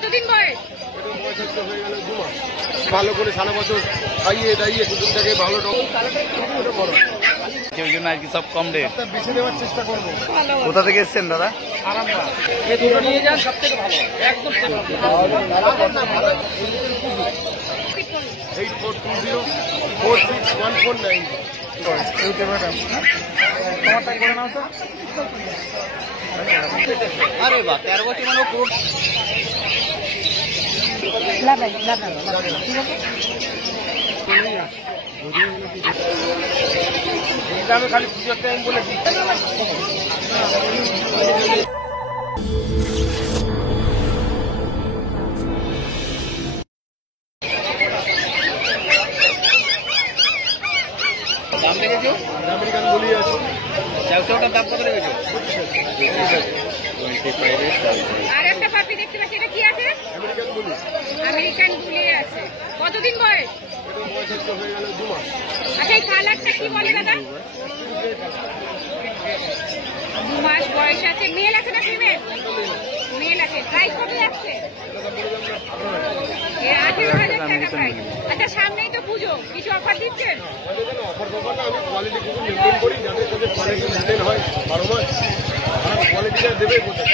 কতদিন বয়স? ভালো করে সারা বছর খাইয়ে দাইয়ে কুকুরটাকে ভালো বড় ওই জন্য আর কি সব কম রেট বেছে দেওয়ার চেষ্টা করবো। কোথা থেকে এসছেন দাদা? এই দুটো নিয়ে যান, সব থেকে ভালো একদম 8420461490। আরে বাহ, 13 বছর মানে পুরো আমি খালি পুজোর টাইম বলে দাম রেখেছো? আমেরিকান বলি আছে। চাউচাউটার দাম কত রেখেছো? আর একটা পাপি দেখতে পাচ্ছি, এটা কি আছে? আমেরিকান বলি। আমেরিকান বুলি আছে। কতদিন বয়স? এটা বয়স হয়ে গেল 2 মাস। আচ্ছা, এই কালারটা কি বলে দাদা? 2 মাস বয়স আছে। মেল আছে না ফিমেল? মেল আছে। প্রাইস কত যাচ্ছে? 18,000 টাকা প্রাইস। আচ্ছা, সামনেই তো পুজো, কিছু অফার দিচ্ছেন? অফার ব্যাপারটা আমি কোয়ালিটি কুকুর মেনটেন করি, যাদের তাদের কোয়ালিটি মেনটেন হয় 12 মাস। আর কোয়ালিটিটা দেবে কোথায়?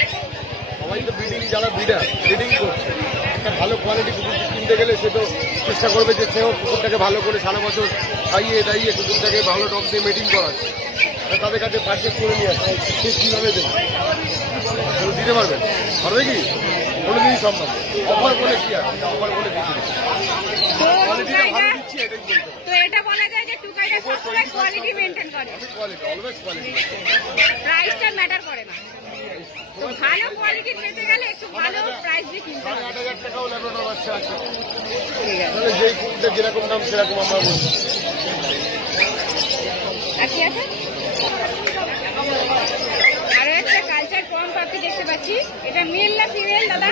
সবাই তো ব্রিডিং, যারা ব্রিডিং করছে, একটা ভালো কোয়ালিটি কুকুর কিনতে গেলে সে তো চেষ্টা করবে যে সেও কুকুরটাকে ভালো করে সারা বছর খাইয়ে দাইয়ে কুকুরটাকে ভালো ডগ দিয়ে মেটিং করাচ্ছে। তাদের কাছে পারচেস করে নিয়ে আসছে, সে কীভাবে দেবে? দিতে পারবেন? পারবে কি? কোনো দিনই সম্ভব। অফার বলে কি আছে? অফার বলে কিছু নেই। কোয়ালিটিটা ভালো দিচ্ছি, এটাই বলতে পারি। তো এটা বলা যায় যে টুকাইটা সবসময় কোয়ালিটি মেনটেন করে। Quality, always quality. প্রাইসটা ম্যাটার করে না। তো ভালো কোয়ালিটি পেতে গেলে একটু ভালো প্রাইস দিয়ে কিনতে হবে। 8,000 টাকাও ল্যাবরেটর বাচ্চা আছে। তাহলে যেই কুকুরটা যেরকম দাম সেরকম আমরা বলবো। আর কি আছে? আরো একটা কালচার কম পাপি দেখতে পাচ্ছি। এটা মেল না ফিমেল দাদা?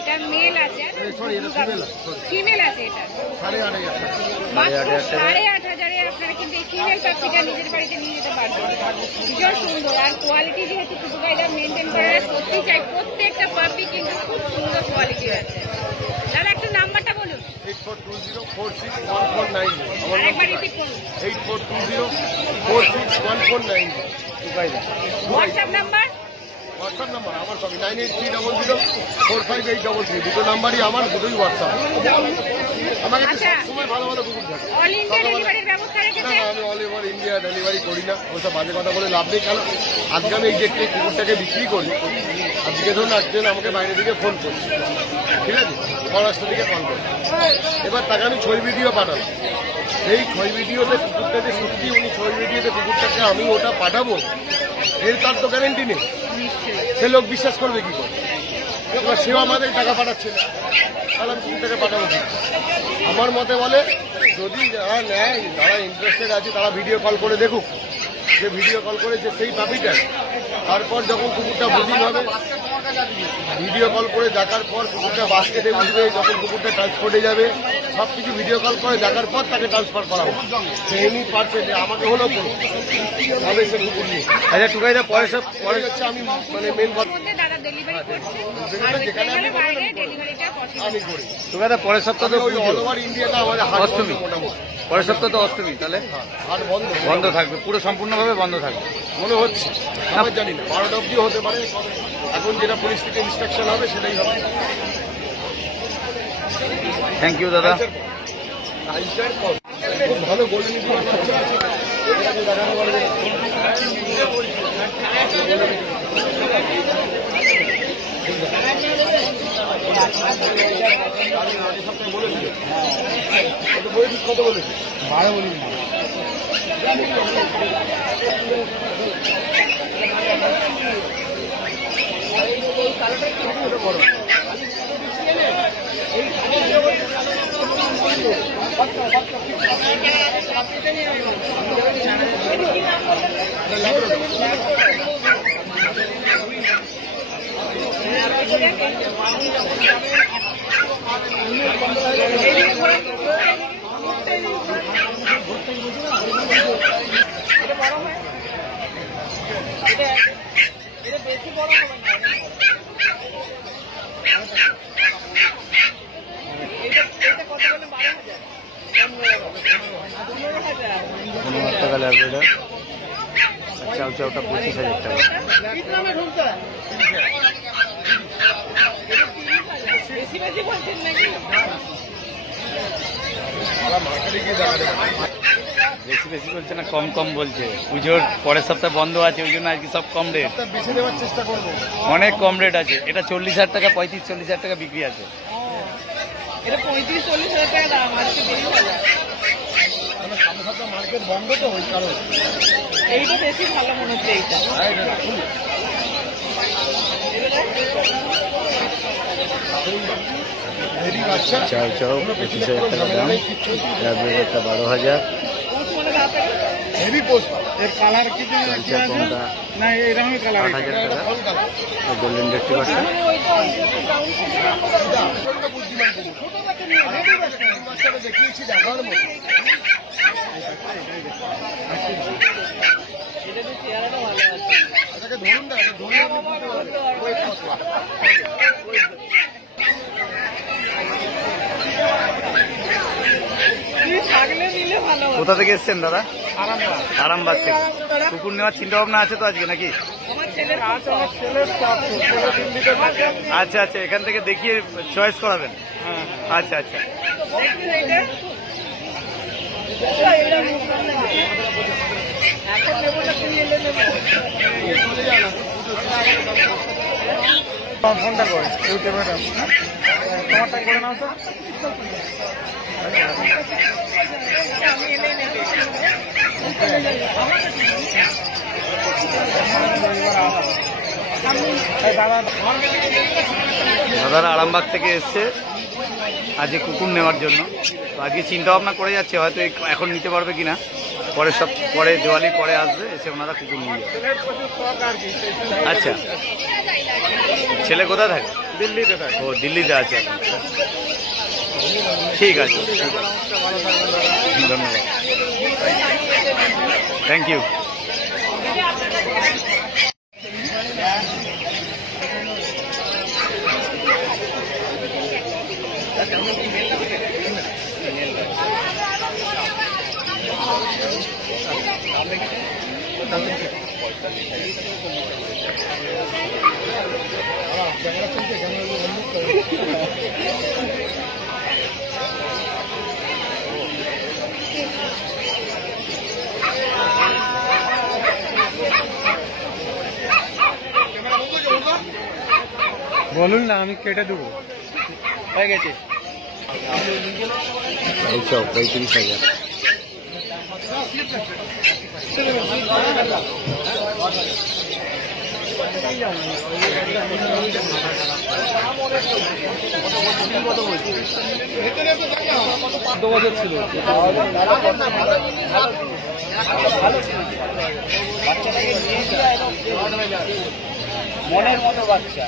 এটা মেল আছে। সরি, এটা ফিমেল। ফিমেল আছে এটা। 8,500 টাকা। মাত্র 8,500-এ আপনারা কিন্তু এই ফিমেল পাপিটা নিজের বাড়িতে নিয়ে যেতে পারবেন। ভীষণ সুন্দর, আর কোয়ালিটি যেহেতু কুকুরটা মেনটেন করে করতেই চাই, প্রত্যেকটা পাপি কিন্তু খুব সুন্দর কোয়ালিটি আছে। দাদা, একটু নাম্বারটা বলুন। 8420461490। আরেকবার রিপিট করুন। 8420461490। WhatsApp number? হোয়াটসঅ্যাপ নাম্বার আমার সবই 9830045833। দুটো নাম্বারই আমার, দুটোই হোয়াটসঅ্যাপ। আমাকে তো সবসময় ভালো ভালো কুকুর থাকে। অল ইন্ডিয়া ডেলিভারির ব্যবস্থা না, রেখেছে? আমি অল ওভার ইন্ডিয়া ডেলিভারি করি না। ওইসব বাজে কথা বলে লাভ নেই। কেন আজকে আমি এই যে কুকুরটাকে বিক্রি করি, আজকে ধরুন একজন আমাকে বাইরে থেকে ফোন করছে, ঠিক আছে, মহারাষ্ট্র থেকে কল করে। এবার তাকে আমি ছবি ভিডিও পাঠালাম। সেই ছবি ভিডিওতে কুকুরটা যে সত্যি উনি ছবি ভিডিওতে কুকুরটাকে আমি ওটা পাঠাবো, এর তার তো গ্যারেন্টি নেই। সে লোক বিশ্বাস করবে কি করে? এবার সেও আমাদের টাকা পাঠাচ্ছে না, তাহলে আমি কুকুরটাকে পাঠাবো কি? আমার মতে বলে, যদি যারা নেয়, যারা ইন্টারেস্টেড আছে, তারা ভিডিও কল করে দেখুক। যে ভিডিও কল করেছে সেই পাপিটা, তারপর যখন কুকুরটা বুঝিং হবে, ভিডিও কল করে দেখার পর কুকুরটা বাস্কেটে উঠবে, যখন কুকুরটা ট্রান্সপোর্টে যাবে, সব কিছু ভিডিও কল করে দেখার পর তাকে ট্রান্সফার করা হবে। সে এমনি পারছে যে আমাকে হলেও করুন, তবে সে কুকুর নিয়ে। আচ্ছা টুকাইদা, পয়সা পরে হচ্ছে আমি মানে মেন কথা দাদা ডেলিভারি করছে, আর যেখানে আমি বাইরে ডেলিভারিটা পসিবল। আমি করি। টুকাইদা, পরের সপ্তাহ তো ওই অল ওভার ইন্ডিয়াটা আমাদের হাট অষ্টমী। মোটামুটি পরের সপ্তাহ তো অষ্টমী, তাহলে হাট বন্ধ বন্ধ থাকবে, পুরো সম্পূর্ণভাবে বন্ধ থাকবে মনে হচ্ছে। আমি জানি না, 12টা অব্দিও হতে পারে। এখন যেটা পরিস্থিতি ইনস্ট্রাকশন হবে সেটাই হবে। থ্যাংক ইউ দাদা। খুব ভালো গোল্ডেন রিট্রিভার বাচ্চা আছে, এটাকে দেখানো পারবে। কত বলেছি? 12 বলি না। বেশি বড় হবে না। 15,000 টাকা ল্যাবরেটর। চাউ চাউটা 25,000 টাকা। বেশি বেশি বলছেন নাকি? বেশি বেশি বলছে না, কম কম বলছে। পুজোর পরের সপ্তাহে বন্ধ আছে, ওই জন্য আজকে সব কম রেট। বেশি দেওয়ার চেষ্টা করবো। অনেক কম রেট আছে। এটা 40,000 টাকা, 35-40,000 টাকা বিক্রি আছে। এটা 35-40,000 টাকা দাম, আজকে 30,000। সামনে সপ্তাহ মার্কেট বন্ধ তো, ওই কারণে। এইটা বেশি ভালো মনে হচ্ছে এইটা। চাউ চাউ 25,000 টাকা দাম, ল্যাবরেটরটা 12,000। হেভি পোস্ট এর কালার কি চালচা কোনটা না এরকমই কালার 8,000 টাকা। গোল্ডেন রেট্রিভারটা দেখিয়েছি দেখার মতো। এটাকে ধরুন না, ধরুন থাকলে নিলে ভালো হয়। কোথা থেকে এসছেন দাদা? আরামবাগ থেকে। কুকুর নেওয়ার চিন্তা ভাবনা আছে তো আজকে নাকি? আমার ছেলের আচ্ছা আচ্ছা, এখান থেকে দেখিয়ে চয়েস করাবেন। আচ্ছা আচ্ছা, এখন নেবো না, তুই এলে নেবো। ফোনটা করে ম্যাডাম তোমারটা করে নাও তো। দাদারা আরামবাগ থেকে এসছে আজকে কুকুর নেওয়ার জন্য। তো আজকে চিন্তা ভাবনা করে যাচ্ছে, হয়তো এখন নিতে পারবে কিনা, পরে দিওয়ালির পরে আসবে, এসে ওনারা কুকুর নিয়ে যাবে। আচ্ছা, ছেলে কোথায় থাকে? দিল্লিতে থাকে। ও দিল্লিতে আছে এখন। ঠিক আছে, ধন্যবাদ, থ্যাংক ইউ। বলুন না, আমি কেটে দেবো। হয়ে গেছে। 35,000। কত বছর ছিল? মনের মতো বাচ্চা।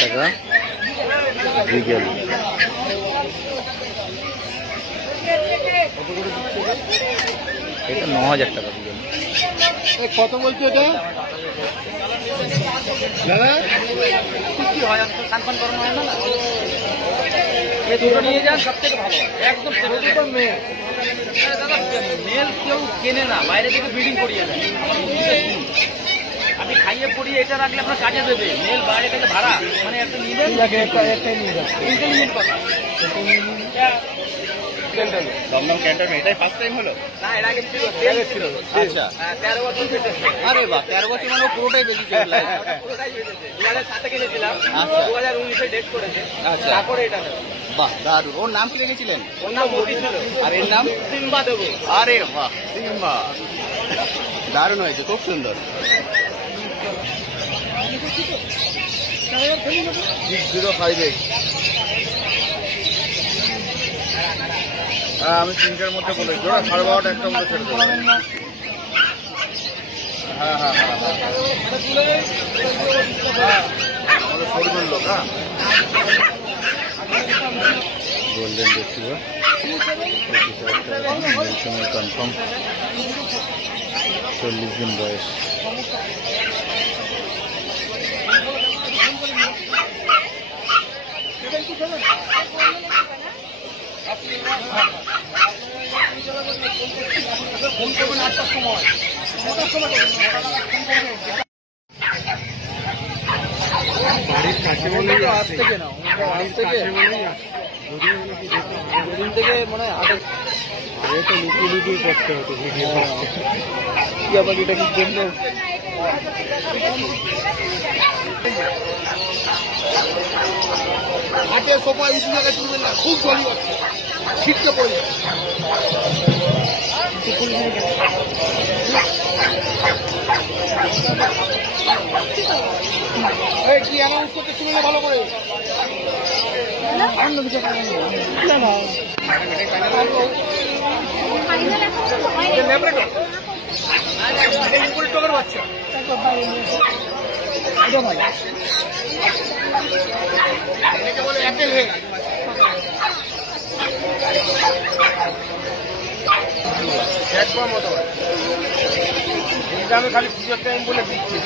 টাকা বিকেল এটা 9,000 টাকা বিকেল। কত বলছো এটা দাদা? দুটো নিয়ে যান, সব থেকে ভালো, একদম মেল। দাদা মেল কেউ কেনে না, বাইরে থেকে ব্রিডিং করিয়ে দেয়। আপনি খাইয়ে পড়িয়ে এটা রাখলে আপনার কাজে দেবে। মেল বাইরে থেকে ভাড়া, মানে একটা নিবেন, ইন্টেলিজেন্ট কথা। ক্যান্টনমেন্ট। দমদম ক্যান্টনমেন্ট এটাই ফার্স্ট টাইম হলো? না এর আগে ছিল আচ্ছা 13 বছর বেঁচেছে। আরে বাহ 13 বছর মানে পুরোটাই বেরিয়েছে পুরোটাই বেঁচেছে। 2007 কিনেছিলাম, আচ্ছা। 2019 ডেট করেছে, আচ্ছা। তারপরে এটা নেবে। বাহ দারুণ। ওর নাম কি রেখেছিলেন? ওর নাম মতি ছিল। আর এর নাম? সিম্বা দেবো। আরে বাহ সিম্বা, দারুণ হয়েছে, খুব সুন্দর। 6058। হ্যাঁ আমি 3টার মধ্যে বলেছি, ওরা 12:30 একটা মধ্যে ছেড়ে দেবো। হ্যাঁ হ্যাঁ হ্যাঁ হ্যাঁ আমাদের শোরুমের লোক। হ্যাঁ গোল্ডেন রিট্রিভার কনফার্ম, 40 দিন বয়স। বাড়ির কাছে বলেই আজ থেকে না, আজ থেকে দুদিন থেকে মনে হয় আগে তো লুকিয়ে লুকিয়ে করতে হতো ভিডিও। কি আবার এটা কি জন্য হাটে সোফা উঁচু জায়গায় তুলবেন না, খুব জলি হচ্ছে, ছিটকে পড়ে যাচ্ছে। এই কি অ্যানাউন্স করতে শুনে না ভালো করে? এটাকে বলে অ্যাপেল হেড। একবার মতো এই দামে খালি পুজোর টাইম বলে দিচ্ছি।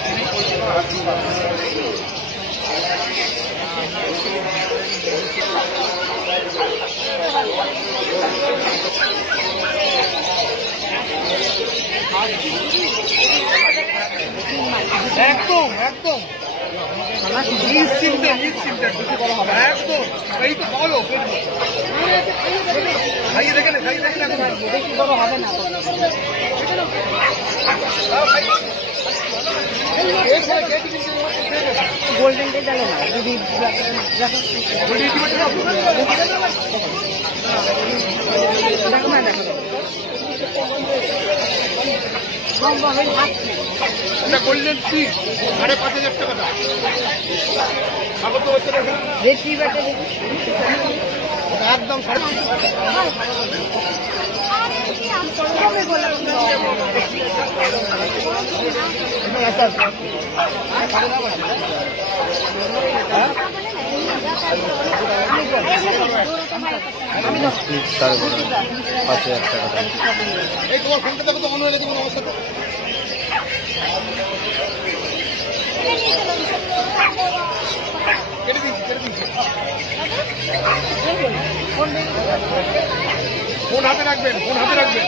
একদম একদম নিশ্চিন্তে নিশ্চিন্তে একদম। এই তো বলো খাইয়ে দেখে না, খাইয়ে দেখে না, বেশি বড় হবে না। গোল্ডেনটা জানো না যদি দেখো না, দেখো গোল্ডেন স্পিড 5,500 টাকা দাম। খাবার তো হচ্ছে না দেখি বেটা একদম স্পিড 5,500 টাকা দাম। এই তোমার ফোনটা দেখো তো অন হয়ে গেছে কোনো অবস্থা তো। কেটে দিচ্ছি কেটে দিচ্ছি। ফোন হাতে রাখবেন, ফোন হাতে রাখবেন।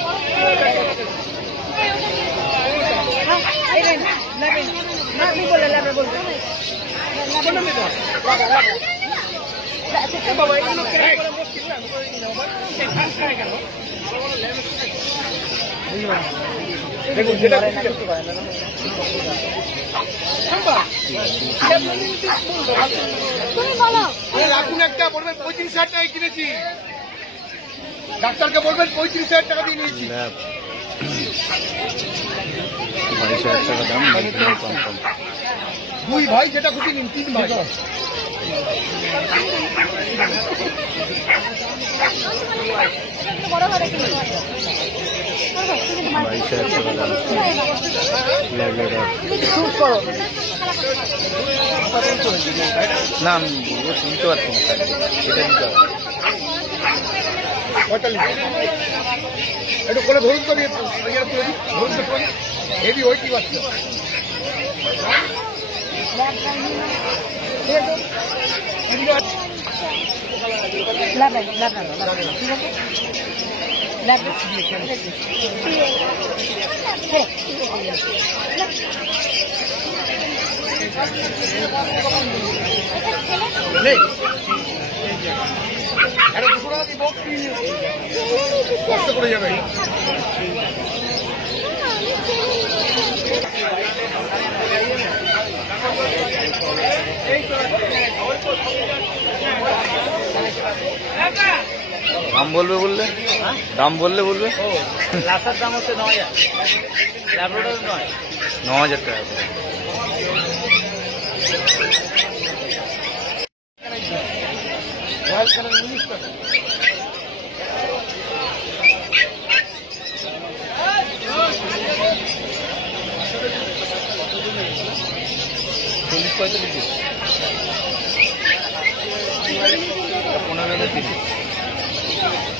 বাবা এগুলো দেখুন যেটা রাখুন একটা, বলবেন 35,000 টাকায় কিনেছি। ডাক্তারকে বলবেন 35,000 টাকা দিয়ে নিয়েছি। 22,000 টাকা দাম, কনফার্ম। দুই ভাই যেটা খুশি নিন, 3 ভাই। না আমি শুনতে পারছি না, এটা নিতে হবে। 45 একটু করে ধরুন তো, ধরুন তো, হেভি ওয়েট বাচ্চা। কষ্ট করে যাবে। দাম বলবে বললে, দাম বললে বলবে লাসার দাম হচ্ছে 9,000, ল্যাব্রাডর 9,000 টাকা করে। $40, $45 15,000 30